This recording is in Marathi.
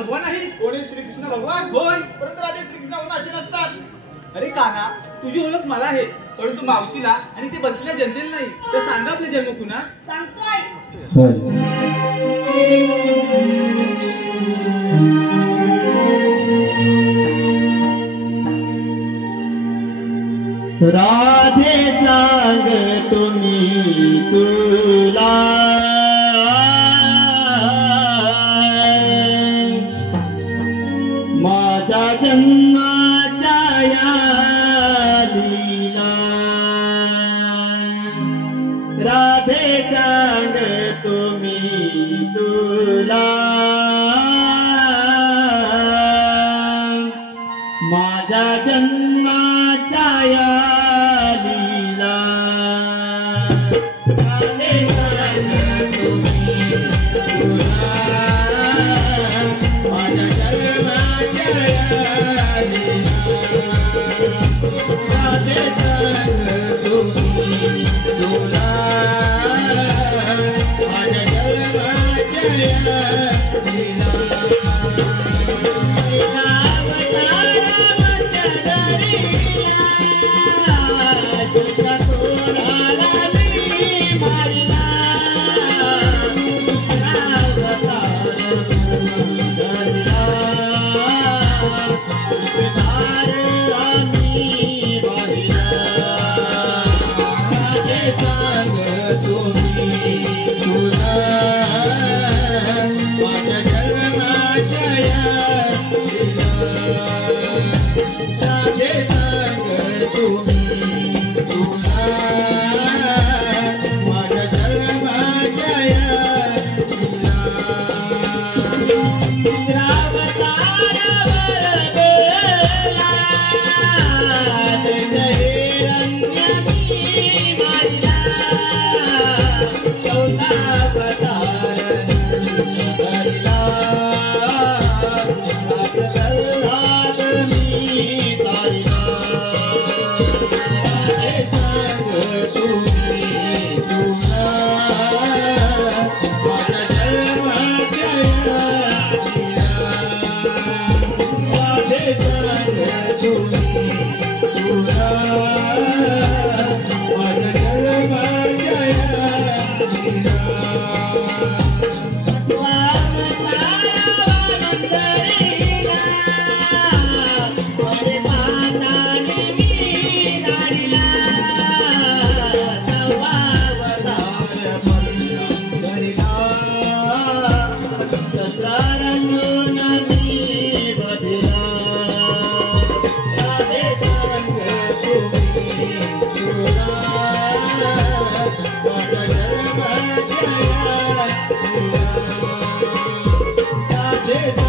भगवान आहे. कोणी श्रीकृष्ण भगवान? होय. परंतु राधे श्रीकृष्ण असे नसतात. अरे काना, तुझी ओळख मला आहे, परंतु मावशीला आणि ते बसलेल्या जनतेला नाही. तर सांगा आपले जन्म पुन्हा. सांगतोय. राधे सांग तुम्ही तुला माझ्या जन्माच्या या लीला. राधे सांग तुम्ही तुला माझ्या जन्माच्या या लीला. राधे सांग तुम्ही तुला माझ्या जन्माच्या या लीला. राधे सांग तुम्ही तुला माझ्या जन्माच्या या लीला. Radhe